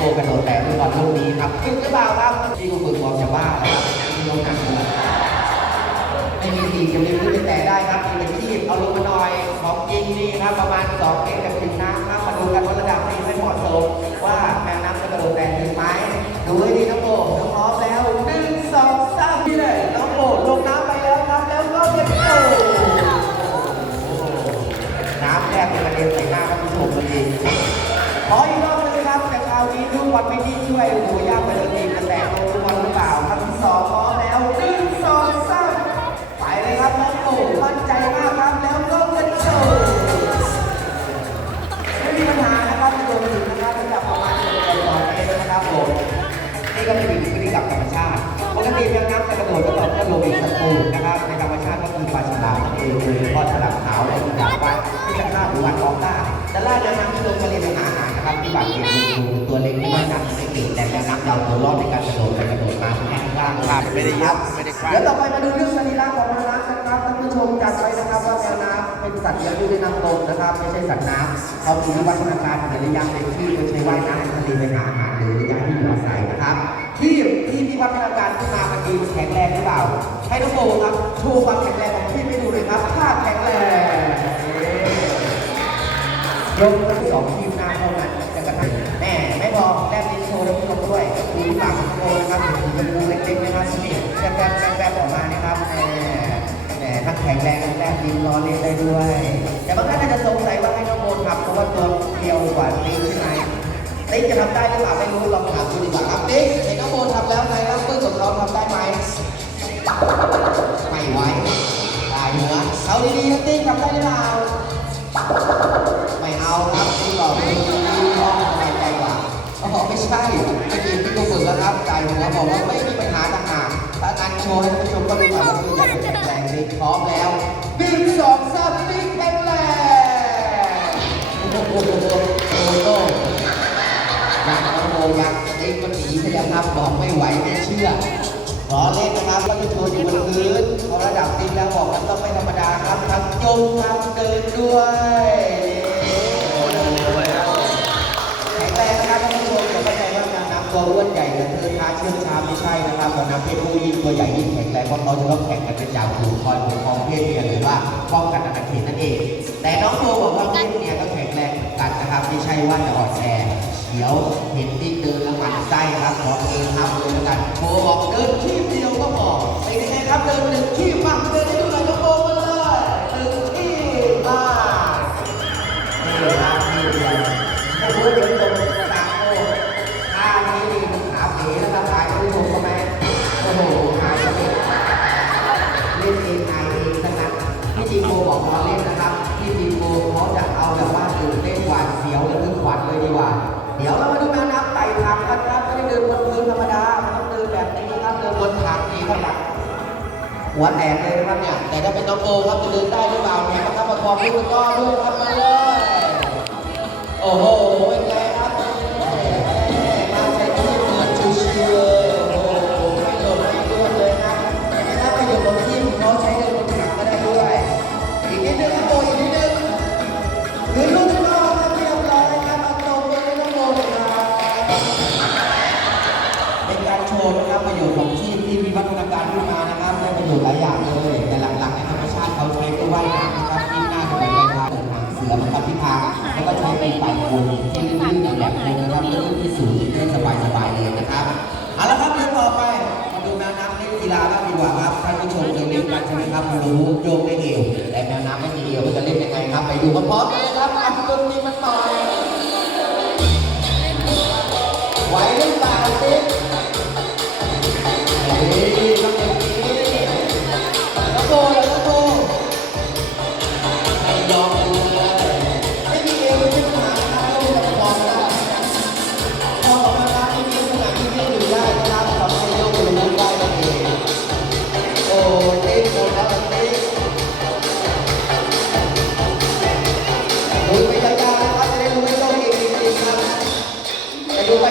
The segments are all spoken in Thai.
โกกระโดดแต่ลูกบอลลูกนี้ครับฝึกหรือเปล่าครับที่กูฝึกบอกจะบ้าครับที่น้องหนักเลยไม่มีทีจะมีพื้นไปแต่ได้ครับมีเป็นที่เอาลงมาหน่อยของจริงนี่ครับประมาณ2เมตรกับถึงน้ำครับมาดูกันว่าระดับนี้ไม่เหมาะสมว่าแมวน้ำจะกระโดดแต่ถึงไหมดูให้ดีน้องโบน้องพร้อม นะครับที่บาดเจ็บดูตัวเล็กที่ไม่หนักไม่เก่งแต่แม่น้ำเราตัวรอดในการกระโดดไปกระโดดมาแข่งข้างครับไม่ได้ยับไม่ได้คว้าเดี๋ยวต่อไปมาดูเรื่องสรีระของแมวน้ำนะครับท่านผู้ชมจัดไว้นะครับว่าแมวน้ำเป็นสัตว์เลี้ยงลูกด้วยน้ำนมนะครับไม่ใช่สัตว์น้ำเขามีวิวัฒนาการในระยะในที่โดยใช้ว่ายน้ำในทะเลไปหาอาหารหรือย้ายที่อยู่อาศัยนะครับที่ที่วิวัฒนาการขึ้นมามันดีแข็งแรงหรือเปล่าให้น้องโบครับโชว์ความแข็งแรงของพี่ไปดูหน่อยครับภาพแข็งแรงยกทั้งสองที ด้วยดูปากของโบนะครับเห็นสีชมพูเล็กๆนะครับนี่แวบๆแวบๆออกมานะครับแหมแหมทั้งแข็งแรงทั้งแลบลิ้นล้อเล่นได้ด้วย แต่บางท่านอาจจะสงสัยว่าให้น้องโบทำเพราะว่าตัวเดียวกว่าติ๊กใช่ไหมติ๊กจะทำได้หรือเปล่าไม่รู้ลองถามดูดีกว่าครับติ๊กเห็นน้องโบทำแล้วไงครับเพื่อนของเขาทำได้ไหมไม่ไหวตายเหนือเอาดีๆครับติ๊กทำได้หรือเปล่าไม่เอาครับที่บอกคือที่พ่อสบายใจกว่าอ๋อไม่ใช่ เมื่อกี้ที่กูฝึกแล้วครับใจหัวบอกว่าไม่มีปัญหาต่างหากถ้าการโชว์ให้ท่านผู้ชมก็รู้ว่าคืออยากจะแข็งรงนี่พร้อมแล้วหนึ่งสองสามติ๊กแข็งแรงโอ้โหโอ้โหโอ้โหอยากโมอยากติ๊กมันหนีพยายามนับบอกไม่ไหวไม่เชื่อรอเล่นนะครับก็จะโชว์อยู่บนพื้นพอระดับติ๊กแล้วบอกมันต้องไม่ธรรมดาครับทั้งยงทั้งเดินด้วย เช้าไม่ใช่นะครับการน้ำเพศผู้ยิ่งตัวใหญ่ยิ่งแข็งแรงเพราะเขาจะต้องแข่งกันเป็นจ่าฝูงคอยปกครองเพศเมียหรือว่าป้องกันอาณาเขตนั่นเอง แต่น้องโบบอกว่าเพศเมียก็แข็งแรงเหมือนกันนะครับไม่ใช่ว่าจะอ่อนแอเดี๋ยวเห็นที่เดินแล้วหมันไส้ครับขอเองครับเลยแล้วกันโบบอกเดินทีบเดียวก็พอเป็นยังไงครับเดินหนึ่งทีบมาเดินให้ดูหน่อยน้องโบมาเลยหนึ่งทีบมานี่ครับนี่เดียวถ้าพูด หัวแตกเลยนะครับเนี่ย แต่ถ้าเป็นน้องโบครับจะเดินได้หรือเปล่าเนี่ยประคับประคองลูกก็ด้วยครับมาเลย โอ้โห ว่ายน้ำนะครับที่หน้าจะเป็นใบพาเดินหางเสือนะครับที่ทาแล้วก็ใช้ไปปั่นโคนที่ลื่นแหลมๆเลยนะครับลื่นที่สูงได้สบายๆเลยนะครับเอาละครับเดี๋ยวต่อไปมาดูแมวน้ำเล่นกีฬาบ้างดีกว่าครับท่านผู้ชมเคยเล่นกันใช่ไหมครับรู้โยกได้เอวแต่แมวน้ำไม่มีเอวจะเล่นยังไงครับ ไปดูพร้อมๆกันเลยครับอัดดนตรีมันหน่อยไหวหรือเปล่าติ๊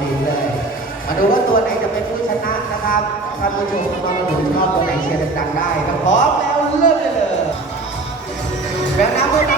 สี่รอบติดๆเลยมาดูว่าตัวไหนจะเป็นผู้ชนะนะครับท่านผู้ชมน้องหนูชอบตัวไหนเชียร์ดังๆได้ถ้าพร้อมแล้วเริ่มเลยแบงน้ำเพิ่มน้ำ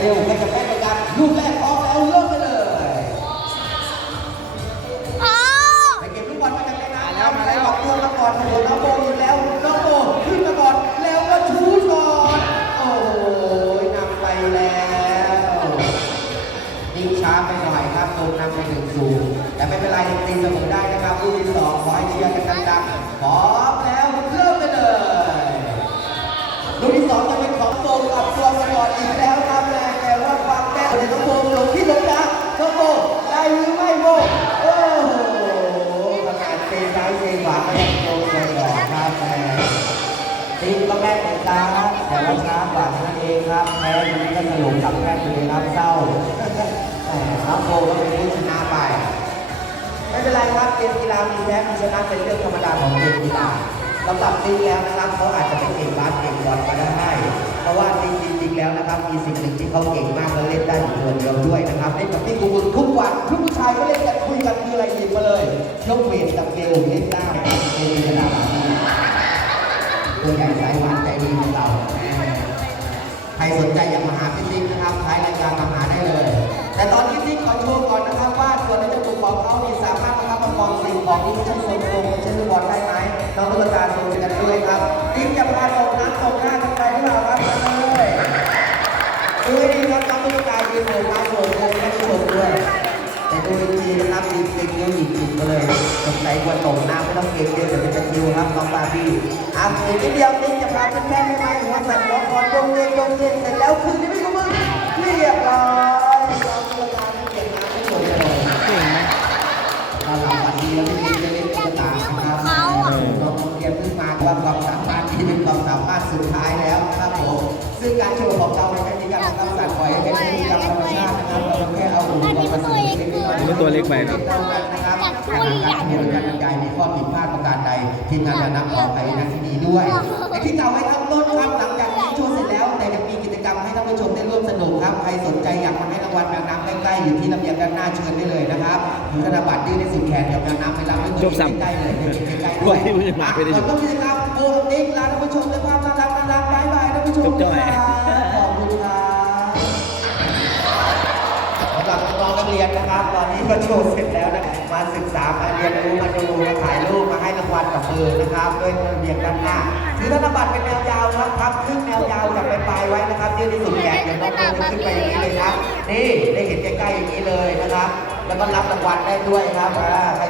เร็วใครจะแม่นในการลูกแรกพร้อมแล้วเริ่มไปเลยไปเก็บลูกบอลมาจากในน้ำแล้วมาแล้วออกตัวมาก่อนโอ้โหน้ ช้ากว่านั่นเองครับ แพ้ยู่นี่ก็สลบกับแพ้อยู่เลยครับเศร้าแต่น้องโบก็เป็นผู้ชนะไป ไม่เป็นไรครับเกมกีฬามีแพ้มีชนะเป็นเรื่องธรรมดาของเกมกีฬาสำหรับทีแล้วนะครับเขาอาจจะเป็นเก่งบาสเก่งบอลก็ได้ เพราะว่าจริงๆแล้วนะครับมีสิ่งหนึ่งที่เขาเก่งมากและเล่นได้อยู่ตัวเดียวด้วยนะครับเล่นกับพี่กูบุญทุกวันทุกผู้ชายก็เล่นกันคุยกันคืออะไรหยิบมาเลยยกเวทกับเกลเล่นได้เกมกระดาษตัวใหญ่ สนใจอยากมาหาพี่ติ๊กนะครับท้ายรายการมาหาได้เลย แต่ตอนนี้ติ๊กขอโชว์ก่อนนะครับว่าตัวนในจมูกของเขามีสามารถนะครับประกองสิ่งของที่ไม่ใช่ทรงตรงไม่ใช่ลูกบอลได้ไหมน้องตุ๊กตาโชว์กันด้วยครับติ๊กจะพาตกน้ำตกหน้ากันไปหรือเปล่าครับมาเลยดูให้ดีครับน้องตุ๊กตายืนโผล่มาโผล่เลยให้ผู้ชมด้วย ดูอีกทีนะครับจริงๆนิ้วหยิบหยิบมาเลยสงสัยควรตกน้ำไม่ต้องเก่งเยอะเดี๋ยวเป็นตะคริวครับน้องบาร์บี้อะอีกนิดเดียวติ๊กจะพาขึ้นแค่ไม่ไหมหัวสั่นหัวคอนยงเย็นยงเย็นเสร็จแล้วคืนนี้ไม่ก็มึงเรียบร้อยน้องตุ๊กตาไม่เก่งน้ำไม่หมดเลยเก่งไหมตอนหลังวันนี้เราไม่มีจะเล่นตุ๊กตานะครับน้องเรียนขึ้นมาว่าความสามารถที่เป็นความสามารถสุดท้ายแล้วนะครับผมซึ่งการโชว์ของเราใน ตัวเล็กไปนะเท่านั้นนะครับขณะการเรียนการบรรยายมีข้อผิดพลาดประการใดทีมงานจะนับขอไปณที่นี้ด้วยในที่เก่าไว้ครับต้นครับหลังจากนี้โชว์เสร็จแล้ว แต่ยังมีกิจกรรมให้ท่านผู้ชมได้ร่วมสนุกครับใครสนใจอยากมาให้รางวัลแมวน้ำใกล้ๆอยู่ที่ระเบียงด้านหน้าเชิญได้เลยนะครับถือธนบัตรยื่นในสุดแขนกับแมวน้ำไปรับด้วยตัวเองใกล้ๆเลยเด็กๆใกล้ๆด้วยวันที่มันจะมาไม่ได้ขอบคุณกิจกรรมโบกับติ๊กลาท่านผู้ชมด้วยภาพน่ารักน่ารักบายบายท่านผู้ชมจบจ้อยครับขอบคุณครับ เรียนนะครับ ตอนนี้ก็โชว์เสร็จแล้วนะมาศึกษามาเรียนรู้มาดูมาถ่ายรูปมาให้รางวัลกับมือนะครับด้วยระเบียงด้านหน้าถือธนบัตรเป็นแนวยาวนะครับพับครึ่งแนวยาวจากปลายไว้นะครับยื่นที่สุดแขนเดี๋ยวน้องๆจะขึ้นไปอย่างนี้เลยนะนี่ได้เห็นใกล้ๆอย่างนี้เลยนะครับ แล้วก็รับรางวัลได้ด้วยครับใคร